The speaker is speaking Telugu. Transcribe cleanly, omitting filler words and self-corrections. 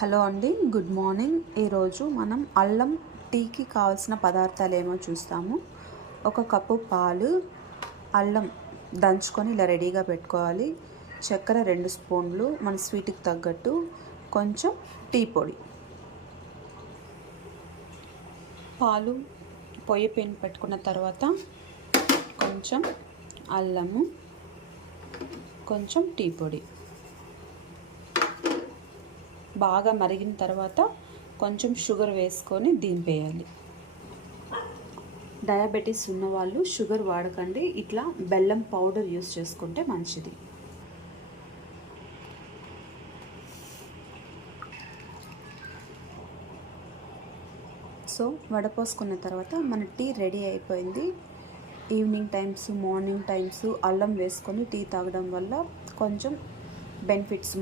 హలో అండి, గుడ్ మార్నింగ్. ఈరోజు మనం అల్లం టీకి కావాల్సిన పదార్థాలు ఏమో చూస్తాము. ఒక కప్పు పాలు, అల్లం దంచుకొని ఇలా రెడీగా పెట్టుకోవాలి. చక్కెర 2 స్పూన్లు మన స్వీట్కి తగ్గట్టు, కొంచెం టీ పొడి. పాలు పొయ్యి పెన్ పెట్టుకున్న తర్వాత కొంచెం అల్లము, కొంచెం టీ పొడి బాగా మరిగిన తర్వాత కొంచెం షుగర్ వేసుకొని దింపేయాలి. డయాబెటీస్ ఉన్నవాళ్ళు షుగర్ వాడకండి, ఇట్లా బెల్లం పౌడర్ యూస్ చేసుకుంటే మంచిది. సో వడపోసుకున్న తర్వాత మన టీ రెడీ అయిపోయింది. ఈవినింగ్ టైమ్స్, మార్నింగ్ టైమ్స్ అల్లం వేసుకొని టీ తాగడం వల్ల కొంచెం బెనిఫిట్స్